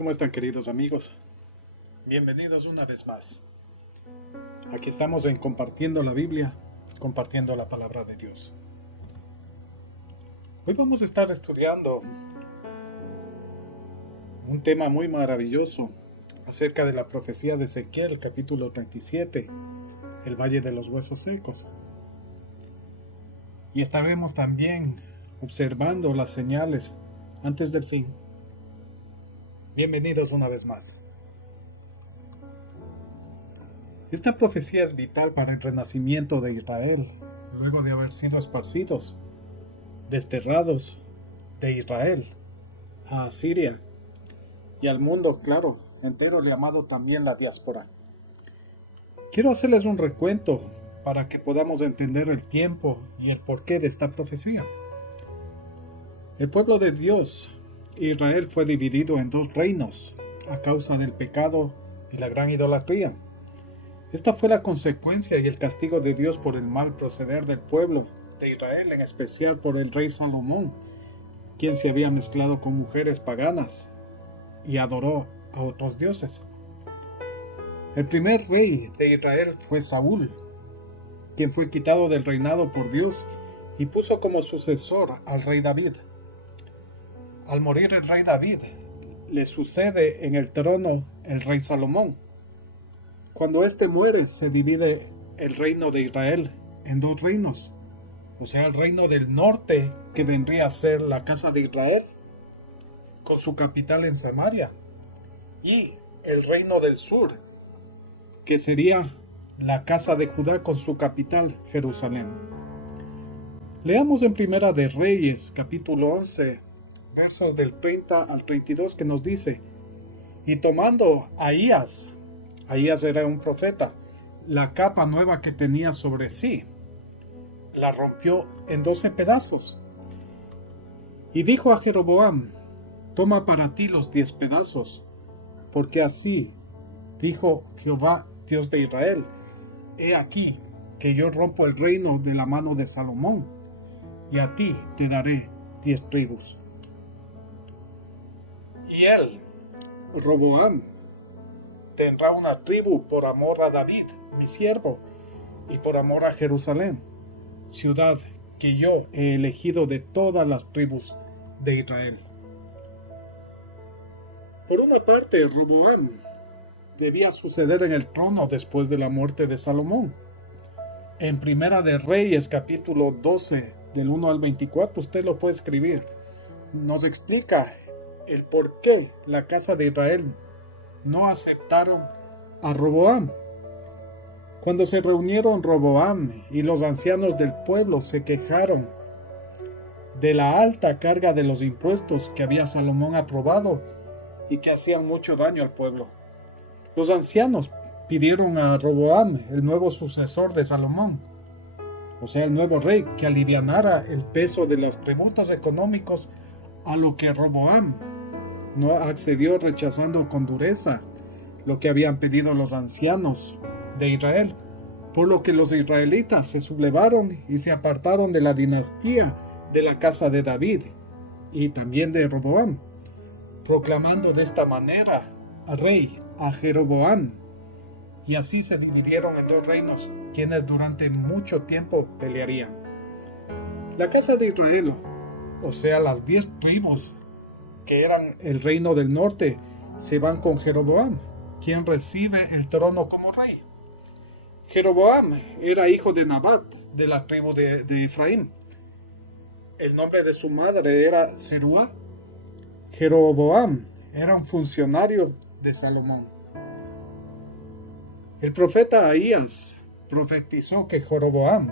¿Cómo están, queridos amigos? Bienvenidos una vez más. Aquí estamos en Compartiendo la Biblia, compartiendo la palabra de Dios. Hoy vamos a estar estudiando un tema muy maravilloso acerca de la profecía de Ezequiel, capítulo 37, el Valle de los Huesos Secos. Y estaremos también observando las señales antes del fin. Bienvenidos una vez más. Esta profecía es vital para el renacimiento de Israel, luego de haber sido esparcidos, desterrados de Israel a Asiria y al mundo, claro, entero, llamado también la diáspora. Quiero hacerles un recuento para que podamos entender el tiempo y el porqué de esta profecía. El pueblo de Dios, Israel, fue dividido en dos reinos a causa del pecado y la gran idolatría. Esta fue la consecuencia y el castigo de Dios por el mal proceder del pueblo de Israel, en especial por el rey Salomón, quien se había mezclado con mujeres paganas y adoró a otros dioses. El primer rey de Israel fue Saúl, quien fue quitado del reinado por Dios y puso como sucesor al rey David. Al morir el rey David, le sucede en el trono el rey Salomón. Cuando éste muere, se divide el reino de Israel en dos reinos, o sea, el reino del norte, que vendría a ser la casa de Israel, con su capital en Samaria, y el reino del sur, que sería la casa de Judá con su capital, Jerusalén. Leamos en Primera de Reyes, capítulo 11, versos del 30 al 32, que nos dice: y tomando Ahías era un profeta, la capa nueva que tenía sobre sí, la rompió en 12 pedazos. Y dijo a Jeroboam: toma para ti los 10 pedazos, porque así dijo Jehová, Dios de Israel: he aquí que yo rompo el reino de la mano de Salomón, y a ti te daré 10 tribus. Y él, Roboam, tendrá una tribu por amor a David, mi siervo, y por amor a Jerusalén, ciudad que yo he elegido de todas las tribus de Israel. Por una parte, Roboam debía suceder en el trono después de la muerte de Salomón. En Primera de Reyes, capítulo 12, del 1 al 24, usted lo puede escribir. Nos explica el por qué la casa de Israel no aceptaron a Roboam. Cuando se reunieron Roboam y los ancianos del pueblo, se quejaron de la alta carga de los impuestos que había Salomón aprobado y que hacían mucho daño al pueblo. Los ancianos pidieron a Roboam, el nuevo sucesor de Salomón, o sea, el nuevo rey, que alivianara el peso de los tributos económicos, a lo que Roboam no accedió, rechazando con dureza lo que habían pedido los ancianos de Israel, por lo que los israelitas se sublevaron y se apartaron de la dinastía de la casa de David y también de Roboam, proclamando de esta manera al rey, a Jeroboam, y así se dividieron en dos reinos, quienes durante mucho tiempo pelearían. La casa de Israel, o sea, las 10 tribus que eran el reino del norte, se van con Jeroboam, quien recibe el trono como rey. Jeroboam era hijo de Nabat, de la tribu de Efraín. El nombre de su madre era Zeruá. Jeroboam era un funcionario de Salomón. El profeta Ahías profetizó que Jeroboam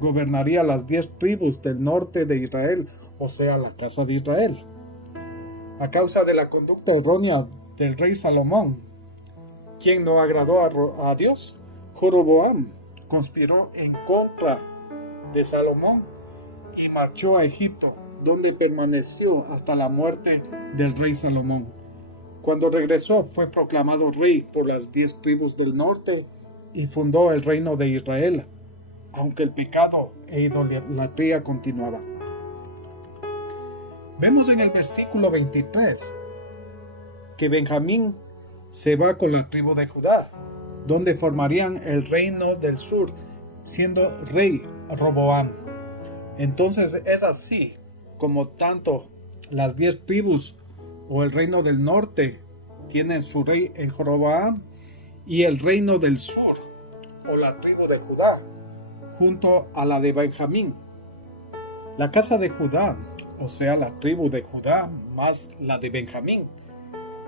gobernaría las 10 tribus del norte de Israel, o sea, la casa de Israel. A causa de la conducta errónea del rey Salomón, quien no agradó a Dios, Jeroboam conspiró en contra de Salomón y marchó a Egipto, donde permaneció hasta la muerte del rey Salomón. Cuando regresó, fue proclamado rey por las 10 tribus del norte y fundó el reino de Israel, aunque el pecado e idolatría continuaba. Vemos en el versículo 23 que Benjamín se va con la tribu de Judá, donde formarían el reino del sur, siendo rey Roboam. Entonces es así como tanto las 10 tribus o el reino del norte tienen su rey en Roboam, y el reino del sur o la tribu de Judá junto a la de Benjamín. La casa de Judá, o sea la tribu de Judá más la de Benjamín,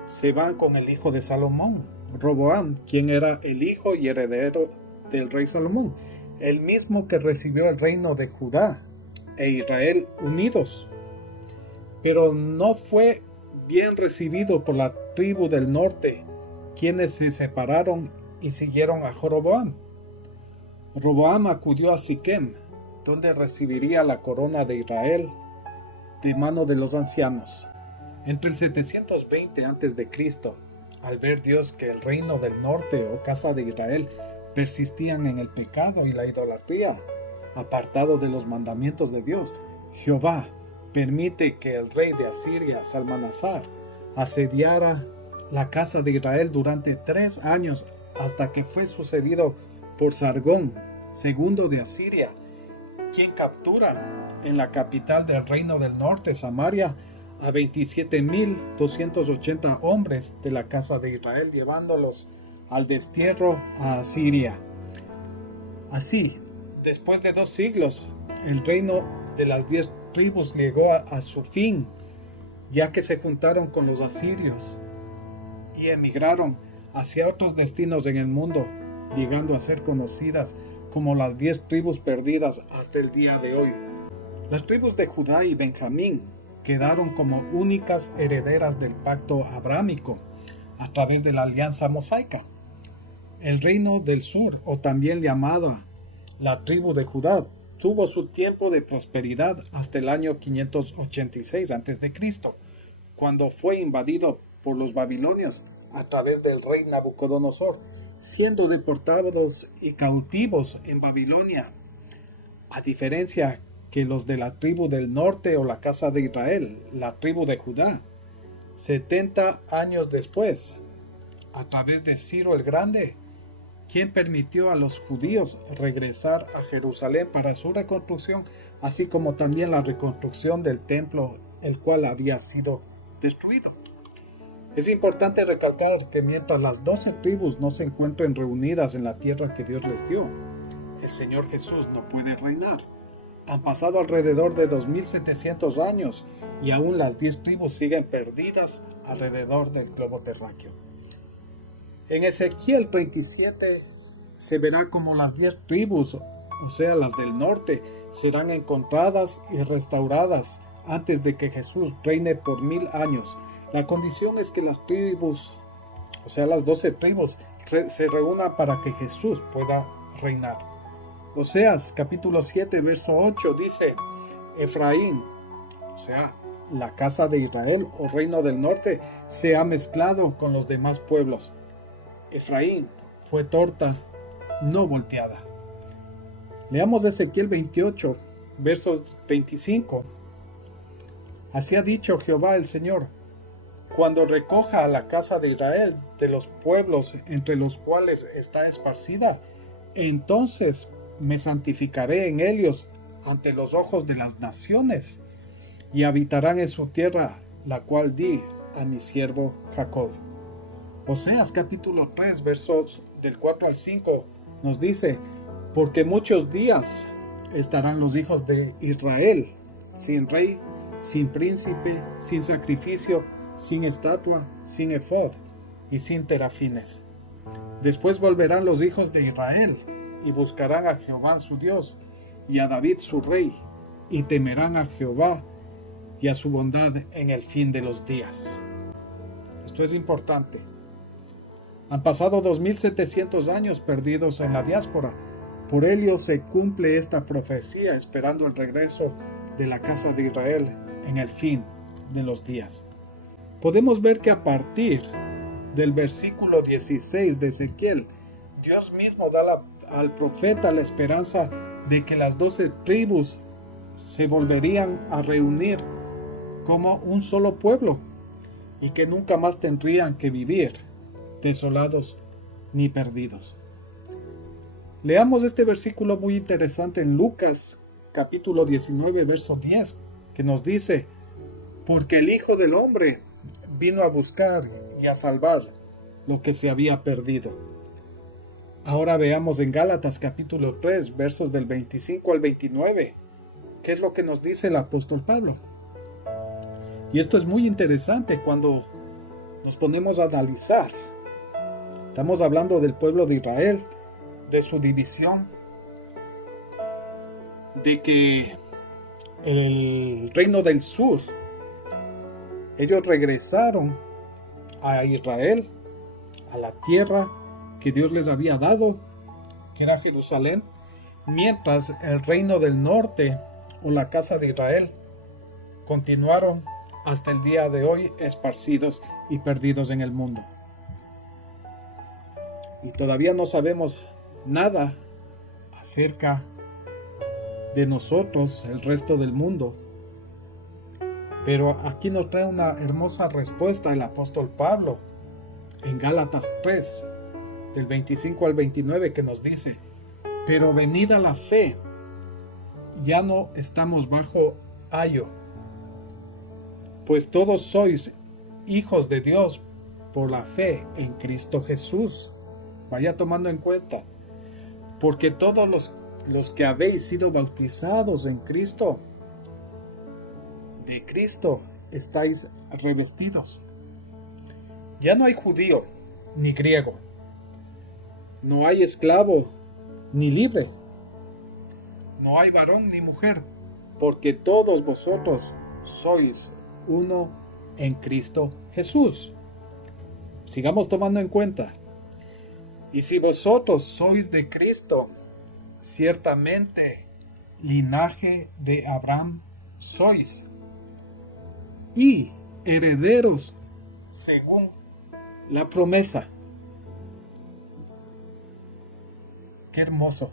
se van con el hijo de Salomón, Roboam, quien era el hijo y heredero del rey Salomón, el mismo que recibió el reino de Judá e Israel unidos. Pero no fue bien recibido por la tribu del norte, quienes se separaron y siguieron a Roboam. Roboam acudió a Siquem, donde recibiría la corona de Israel de mano de los ancianos. Entre el 720 a.C., al ver Dios que el reino del norte o casa de Israel persistían en el pecado y la idolatría, apartado de los mandamientos de Dios, Jehová permite que el rey de Asiria, Salmanasar, asediara la casa de Israel durante 3 años, hasta que fue sucedido por Sargón, segundo de Asiria, quien captura en la capital del reino del norte, Samaria, a 27.280 hombres de la casa de Israel, llevándolos al destierro a Asiria. Así, después de 2 siglos, el reino de las 10 tribus llegó a su fin, ya que se juntaron con los asirios y emigraron hacia otros destinos en el mundo, llegando a ser conocidas como las 10 tribus perdidas hasta el día de hoy. Las tribus de Judá y Benjamín quedaron como únicas herederas del pacto abrámico a través de la alianza mosaica. El reino del sur, o también llamada la tribu de Judá, tuvo su tiempo de prosperidad hasta el año 586 a.C., cuando fue invadido por los babilonios a través del rey Nabucodonosor, siendo deportados y cautivos en Babilonia. A diferencia que los de la tribu del norte o la casa de Israel, la tribu de Judá, 70 años después, a través de Ciro el Grande, quien permitió a los judíos regresar a Jerusalén para su reconstrucción, así como también la reconstrucción del templo, el cual había sido destruido. Es importante recalcar que mientras las 12 tribus no se encuentren reunidas en la tierra que Dios les dio, el Señor Jesús no puede reinar. Han pasado alrededor de 2700 años y aún las 10 tribus siguen perdidas alrededor del globo terráqueo. En Ezequiel 37 se verá como las 10 tribus, o sea las del norte, serán encontradas y restauradas antes de que Jesús reine por 1000 años. La condición es que las tribus, o sea las 12 tribus, se reúnan para que Jesús pueda reinar. Oseas capítulo 7 verso 8 dice: Efraín, o sea la casa de Israel o reino del norte, se ha mezclado con los demás pueblos. Efraín fue torta, no volteada. Leamos Ezequiel 28 versos 25. Así ha dicho Jehová el Señor: cuando recoja a la casa de Israel de los pueblos entre los cuales está esparcida, entonces me santificaré en ellos ante los ojos de las naciones, y habitarán en su tierra, la cual di a mi siervo Jacob. Oseas capítulo 3 versos del 4 al 5 nos dice: porque muchos días estarán los hijos de Israel sin rey, sin príncipe, sin sacrificio, sin estatua, sin efod y sin terafines. Después volverán los hijos de Israel y buscarán a Jehová su Dios y a David su rey, y temerán a Jehová y a su bondad en el fin de los días. Esto es importante. Han pasado 2700 años perdidos en la diáspora. Por ello se cumple esta profecía, esperando el regreso de la casa de Israel en el fin de los días. Podemos ver que a partir del versículo 16 de Ezequiel, Dios mismo da al profeta la esperanza de que las 12 tribus se volverían a reunir como un solo pueblo. y que nunca más tendrían que vivir desolados ni perdidos. Leamos este versículo muy interesante en Lucas capítulo 19 verso 10, que nos dice: porque el Hijo del Hombre vino a buscar y a salvar lo que se había perdido. Ahora veamos en Gálatas capítulo 3 versos del 25 al 29, qué es lo que nos dice el apóstol Pablo. Y esto es muy interesante cuando nos ponemos a analizar. Estamos hablando del pueblo de Israel, de su división, de que el reino del sur, ellos regresaron a Israel, a la tierra que Dios les había dado, que era Jerusalén, mientras el reino del norte, o la casa de Israel, continuaron hasta el día de hoy esparcidos y perdidos en el mundo. Y todavía no sabemos nada acerca de nosotros, el resto del mundo. Pero aquí nos trae una hermosa respuesta el apóstol Pablo en Gálatas 3, del 25 al 29, que nos dice: pero venida la fe, ya no estamos bajo ayo, pues todos sois hijos de Dios por la fe en Cristo Jesús. Vaya tomando en cuenta, porque todos los que habéis sido bautizados en Cristo, de Cristo estáis revestidos. Ya no hay judío ni griego, no hay esclavo ni libre, no hay varón ni mujer, porque todos vosotros sois uno en Cristo Jesús. Sigamos tomando en cuenta. Y si vosotros sois de Cristo, ciertamente linaje de Abraham sois, y herederos según la promesa. Qué hermoso.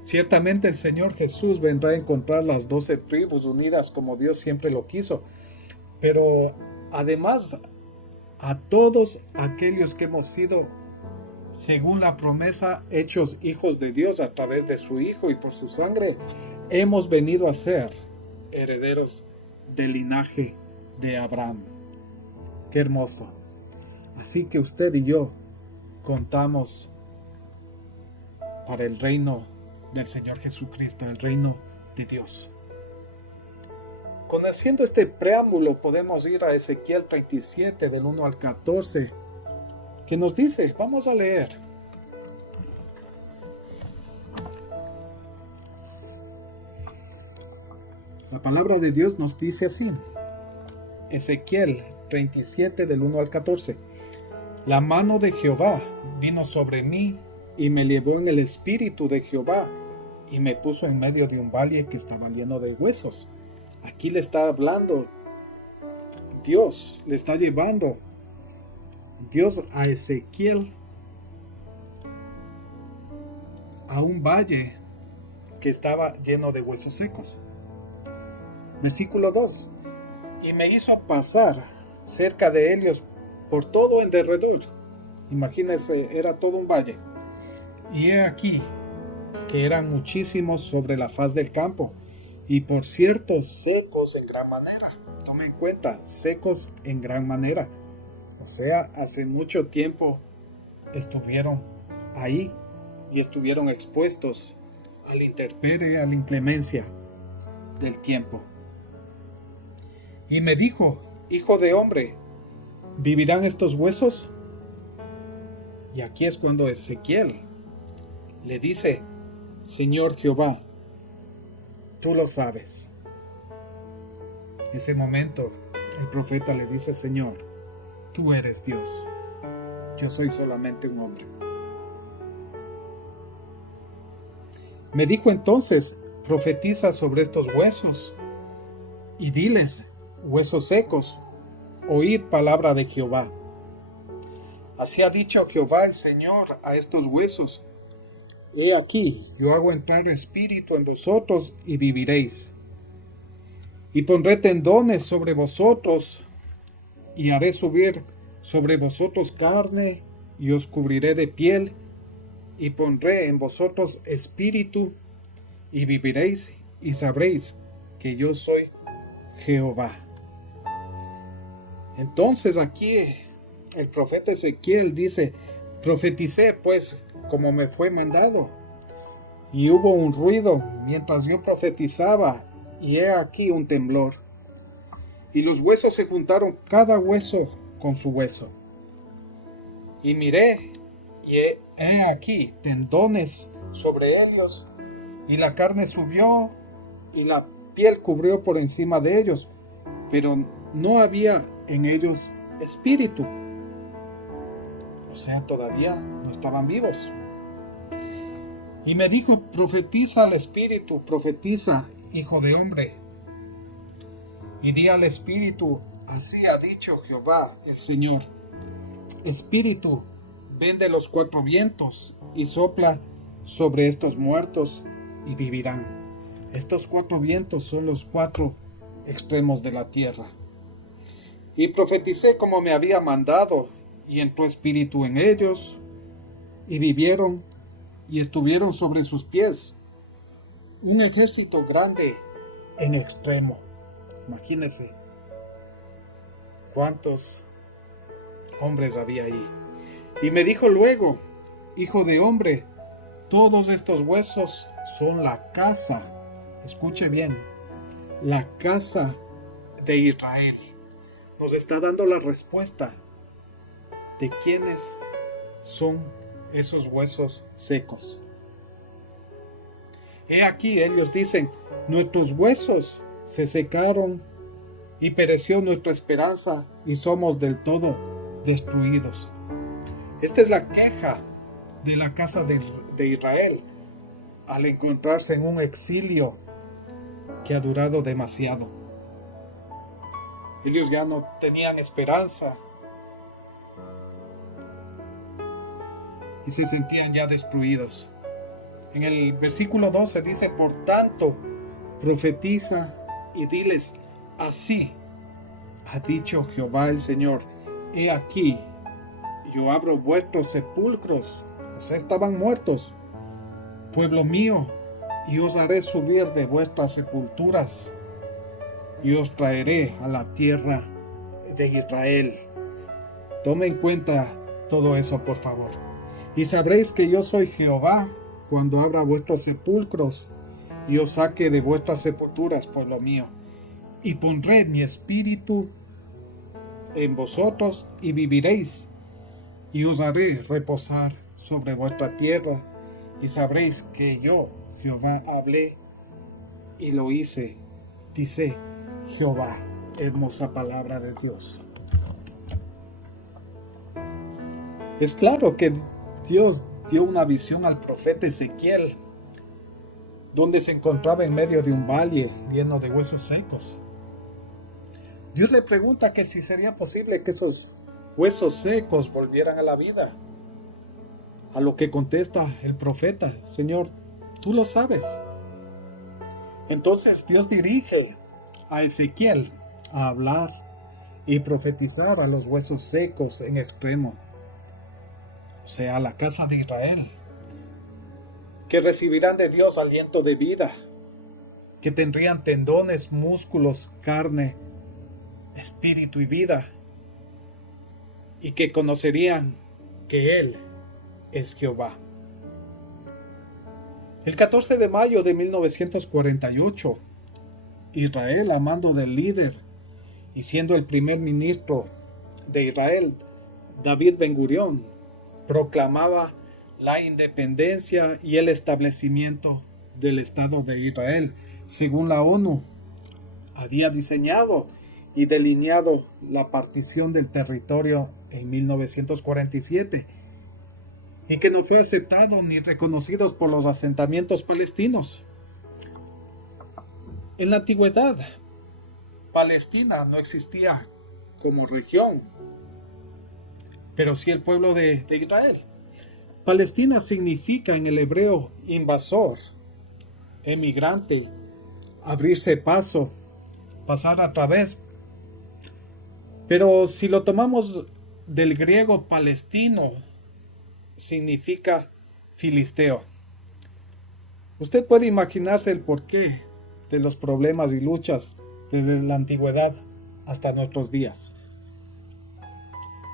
Ciertamente el Señor Jesús vendrá a encontrar las 12 tribus unidas como Dios siempre lo quiso. Pero además, a todos aquellos que hemos sido, según la promesa, hechos hijos de Dios a través de su Hijo y por su sangre, hemos venido a ser herederos del linaje de Abraham. Qué hermoso. Así que usted y yo contamos para el reino del Señor Jesucristo, el reino de Dios. Conociendo este preámbulo, podemos ir a Ezequiel 37 del 1 al 14, que nos dice, vamos a leer: la palabra de Dios nos dice así, Ezequiel 37 del 1 al 14: la mano de Jehová vino sobre mí y me llevó en el espíritu de Jehová y me puso en medio de un valle que estaba lleno de huesos. Aquí le está hablando Dios, le está llevando Dios a Ezequiel a un valle que estaba lleno de huesos secos. Versículo 2: y me hizo pasar cerca de ellos por todo en derredor. Imagínense, era todo un valle. Y he aquí que eran muchísimos sobre la faz del campo, y por cierto secos en gran manera. Tomen en cuenta, secos en gran manera. O sea, hace mucho tiempo estuvieron ahí y estuvieron expuestos a la intemperie, a la inclemencia del tiempo. Y me dijo: hijo de hombre, ¿vivirán estos huesos? Y aquí es cuando Ezequiel le dice: Señor Jehová, tú lo sabes. En ese momento el profeta le dice: Señor, tú eres Dios, yo soy solamente un hombre. Me dijo entonces: profetiza sobre estos huesos y diles: huesos secos, oíd palabra de Jehová. Así ha dicho Jehová el Señor a estos huesos: he aquí, yo hago entrar espíritu en vosotros y viviréis. Y pondré tendones sobre vosotros, y haré subir sobre vosotros carne, y os cubriré de piel, y pondré en vosotros espíritu, y viviréis, y sabréis que yo soy Jehová. Entonces aquí el profeta Ezequiel dice: profeticé pues como me fue mandado, y hubo un ruido mientras yo profetizaba, y he aquí un temblor, y los huesos se juntaron cada hueso con su hueso, y miré, y he aquí tendones sobre ellos, y la carne subió, y la piel cubrió por encima de ellos, pero no había en ellos espíritu. O sea, todavía no estaban vivos. Y me dijo: profetiza al espíritu, profetiza, hijo de hombre, y di al espíritu: así ha dicho Jehová el Señor, espíritu, ven de los cuatro vientos y sopla sobre estos muertos y vivirán. Estos cuatro vientos son los cuatro extremos de la tierra. Y profeticé como me había mandado, y entró espíritu en ellos, y vivieron, y estuvieron sobre sus pies un ejército grande en extremo. Imagínense cuántos hombres había ahí. Y me dijo luego: hijo de hombre, todos estos huesos son la casa, escuche bien, la casa de Israel. Nos está dando la respuesta de quiénes son esos huesos secos. He aquí, ellos dicen: nuestros huesos se secaron y pereció nuestra esperanza y somos del todo destruidos. Esta es la queja de la casa de Israel al encontrarse en un exilio que ha durado demasiado. Ellos ya no tenían esperanza y se sentían ya destruidos. En el versículo 12 dice: por tanto, profetiza y diles: así ha dicho Jehová el Señor, he aquí, yo abro vuestros sepulcros, o sea, estaban muertos, pueblo mío, y os haré subir de vuestras sepulturas, y os traeré a la tierra de Israel. Tome en cuenta todo eso, por favor. Y sabréis que yo soy Jehová cuando abra vuestros sepulcros y os saque de vuestras sepulturas, pueblo mío. Y pondré mi espíritu en vosotros y viviréis, y os haré reposar sobre vuestra tierra, y sabréis que yo, Jehová, hablé y lo hice, dice Jehová. Hermosa palabra de Dios. Es claro que Dios dio una visión al profeta Ezequiel, donde se encontraba en medio de un valle lleno de huesos secos. Dios le pregunta que si sería posible que esos huesos secos volvieran a la vida. A lo que contesta el profeta: Señor, tú lo sabes. Entonces Dios dirige a Ezequiel a hablar y profetizar a los huesos secos en extremo, o sea, a la casa de Israel, que recibirán de Dios aliento de vida, que tendrían tendones, músculos, carne, espíritu y vida, y que conocerían que Él es Jehová. El 14 de mayo de 1948, Israel, a mando del líder y siendo el primer ministro de Israel, David Ben-Gurión, proclamaba la independencia y el establecimiento del Estado de Israel, según la ONU. Había diseñado y delineado la partición del territorio en 1947 y que no fue aceptado ni reconocido por los asentamientos palestinos. En la antigüedad, Palestina no existía como región, pero sí el pueblo de Israel. Palestina significa en el hebreo invasor, emigrante, abrirse paso, pasar a través. Pero si lo tomamos del griego palestino, significa filisteo. Usted puede imaginarse el porqué de los problemas y luchas desde la antigüedad hasta nuestros días.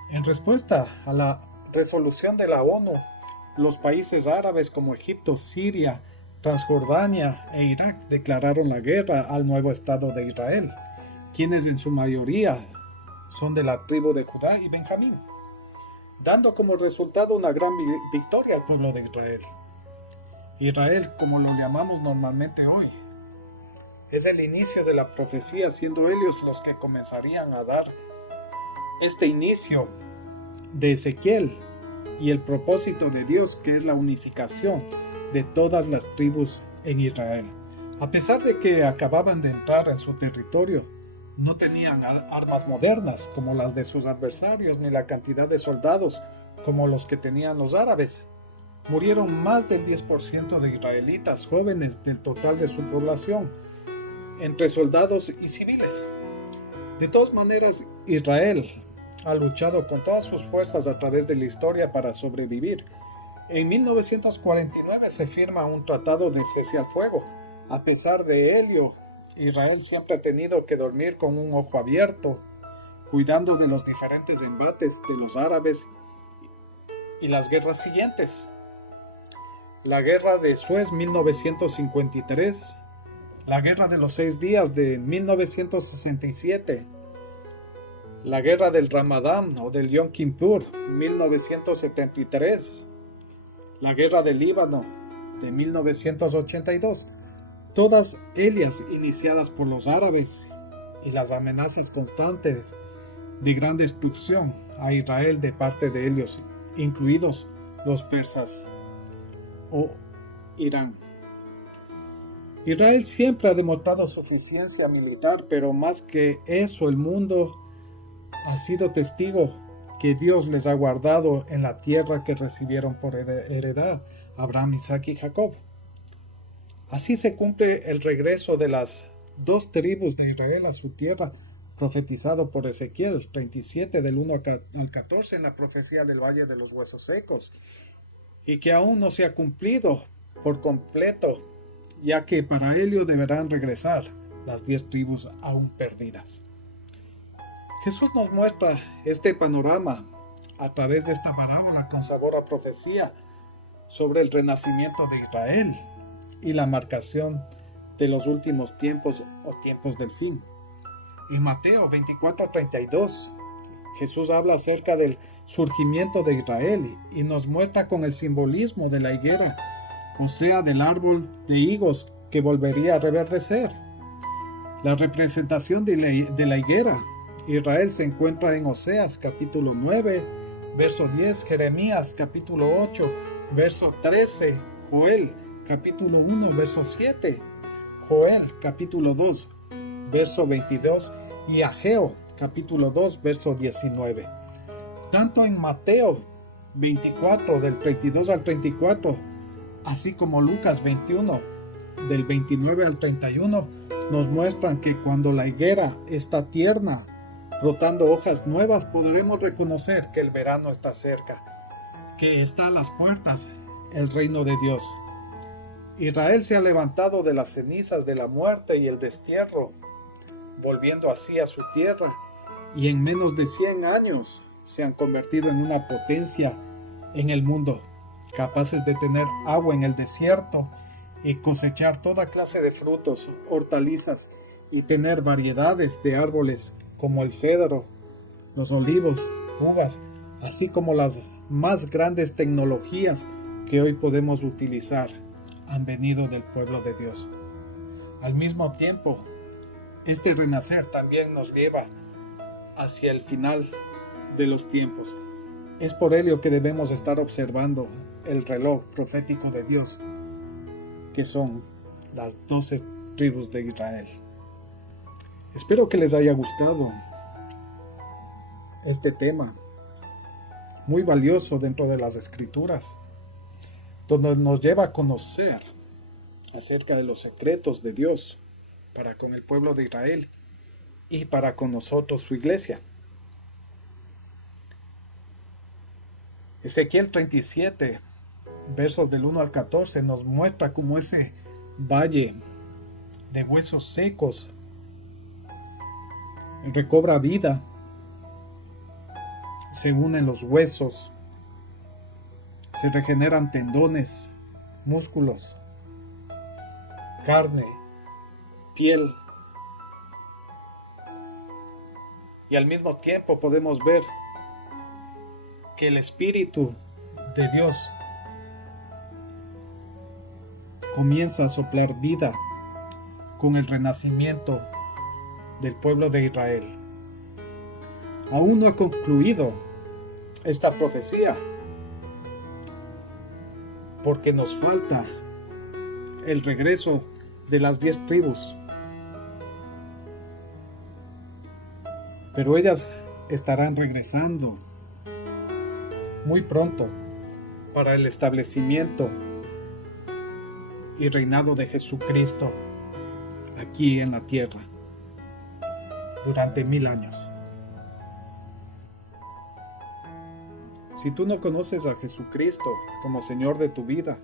En respuesta a la resolución de la ONU, los países árabes como Egipto, Siria, Transjordania e Irak declararon la guerra al nuevo Estado de Israel, quienes en su mayoría son de la tribu de Judá y Benjamín, dando como resultado una gran victoria al pueblo de Israel. Israel, como lo llamamos normalmente hoy, es el inicio de la profecía, siendo ellos los que comenzarían a dar este inicio de Ezequiel y el propósito de Dios, que es la unificación de todas las tribus en Israel. A pesar de que acababan de entrar en su territorio, no tenían armas modernas como las de sus adversarios, ni la cantidad de soldados como los que tenían los árabes. Murieron más del 10% de israelitas jóvenes del total de su población, entre soldados y civiles. De todas maneras, Israel ha luchado con todas sus fuerzas a través de la historia para sobrevivir. En 1949 se firma un tratado de cese al fuego. A pesar de ello, Israel siempre ha tenido que dormir con un ojo abierto, cuidando de los diferentes embates de los árabes y las guerras siguientes. La guerra de Suez 1953, la guerra de los 6 días de 1967, la guerra del Ramadán o del Yom Kippur 1973, la guerra del Líbano de 1982, todas ellas iniciadas por los árabes, y las amenazas constantes de gran destrucción a Israel de parte de ellos, incluidos los persas o Irán. Israel siempre ha demostrado suficiencia militar, pero más que eso, el mundo ha sido testigo que Dios les ha guardado en la tierra que recibieron por heredad Abraham, Isaac y Jacob. Así se cumple el regreso de las 2 tribus de Israel a su tierra, profetizado por Ezequiel 37 del 1 al 14 en la profecía del Valle de los Huesos Secos, y que aún no se ha cumplido por completo, ya que para ello deberán regresar las 10 tribus aún perdidas. Jesús nos muestra este panorama a través de esta parábola con sabor a profecía sobre el renacimiento de Israel y la marcación de los últimos tiempos o tiempos del fin. En Mateo 24:32, Jesús habla acerca del surgimiento de Israel y nos muestra con el simbolismo de la higuera, o sea, del árbol de higos que volvería a reverdecer. La representación de la higuera, Israel, se encuentra en Oseas capítulo 9, verso 10, Jeremías capítulo 8, verso 13, Joel capítulo 1, verso 7, Joel capítulo 2, verso 22 y Ageo capítulo 2, verso 19. Tanto en Mateo 24 del 32 al 34, así como Lucas 21 del 29 al 31, nos muestran que cuando la higuera está tierna, brotando hojas nuevas, podremos reconocer que el verano está cerca, que está a las puertas el reino de Dios. Israel se ha levantado de las cenizas de la muerte y el destierro, volviendo así a su tierra, y en menos de 100 años se han convertido en una potencia en el mundo, capaces de tener agua en el desierto y cosechar toda clase de frutos, hortalizas y tener variedades de árboles como el cedro, los olivos, uvas, así como las más grandes tecnologías que hoy podemos utilizar, han venido del pueblo de Dios. Al mismo tiempo, este renacer también nos lleva hacia el final de los tiempos. Es por ello que debemos estar observando el reloj profético de Dios, que son las 12 tribus de Israel. Espero que les haya gustado este tema, muy valioso dentro de las Escrituras, donde nos lleva a conocer acerca de los secretos de Dios para con el pueblo de Israel y para con nosotros, su iglesia. Ezequiel 37, versos del 1 al 14, nos muestra cómo ese valle de huesos secos recobra vida. Se unen los huesos, se regeneran tendones, músculos, carne, piel. Y al mismo tiempo podemos ver que el Espíritu de Dios comienza a soplar vida con el renacimiento del pueblo de Israel. Aún no ha concluido esta profecía, porque nos falta el regreso de las 10 tribus. Pero ellas estarán regresando muy pronto para el establecimiento y reinado de Jesucristo aquí en la tierra durante 1000 años. Si tú no conoces a Jesucristo como Señor de tu vida,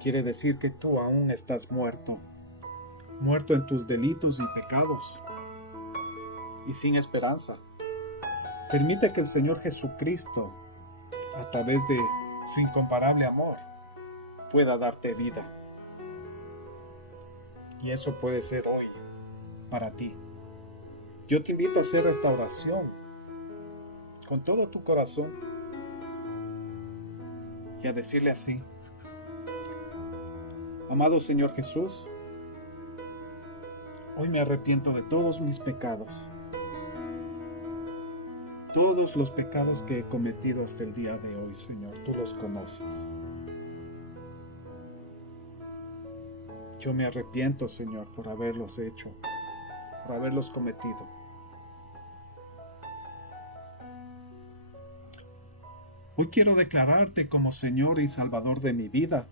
quiere decir que tú aún estás muerto en tus delitos y pecados y sin esperanza. Permite que el Señor Jesucristo, a través de su incomparable amor, pueda darte vida. Y eso puede ser hoy para ti. Yo te invito a hacer esta oración con todo tu corazón y a decirle así: amado Señor Jesús, hoy me arrepiento de todos mis pecados. Todos los pecados que he cometido hasta el día de hoy, Señor, tú los conoces. Yo me arrepiento, Señor, por haberlos hecho, por haberlos cometido. Hoy quiero declararte como Señor y Salvador de mi vida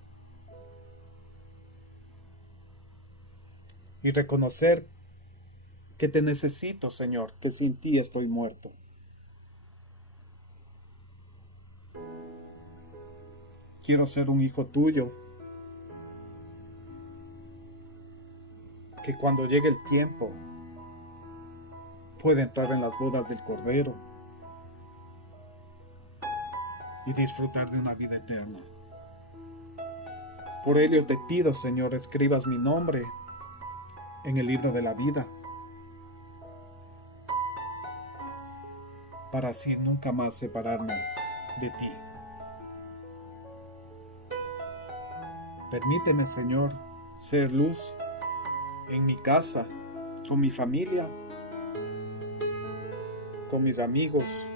y reconocer que te necesito, Señor, que sin ti estoy muerto. Quiero ser un hijo tuyo, que cuando llegue el tiempo pueda entrar en las bodas del Cordero y disfrutar de una vida eterna. Por ello te pido, Señor, escribas mi nombre en el libro de la vida, para así nunca más separarme de ti. Permíteme, Señor, ser luz en mi casa, con mi familia, con mis amigos,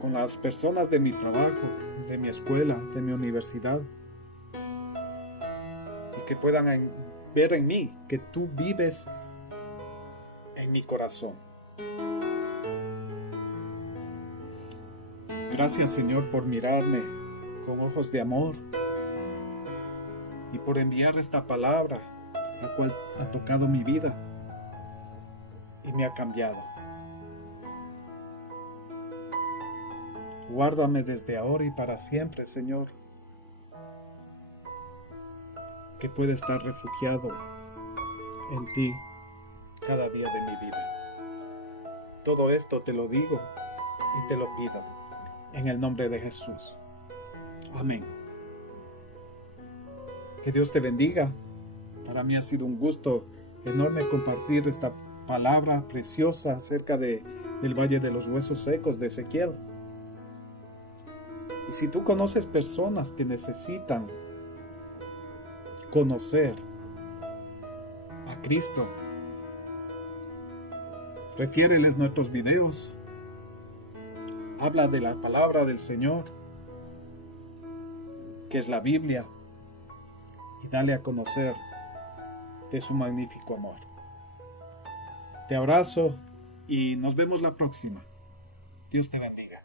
con las personas de mi trabajo, de mi escuela, de mi universidad, y que puedan ver en mí que tú vives en mi corazón. Gracias, Señor, por mirarme con ojos de amor y por enviar esta palabra, la cual ha tocado mi vida y me ha cambiado. Guárdame desde ahora y para siempre, Señor, que pueda estar refugiado en ti cada día de mi vida. Todo esto te lo digo y te lo pido en el nombre de Jesús. Amén. Que Dios te bendiga. Para mí ha sido un gusto enorme compartir esta palabra preciosa acerca del Valle de los Huesos Secos de Ezequiel. Y si tú conoces personas que necesitan conocer a Cristo, refiéreles nuestros videos. Habla de la palabra del Señor, que es la Biblia, y dale a conocer de su magnífico amor. Te abrazo y nos vemos la próxima. Dios te bendiga.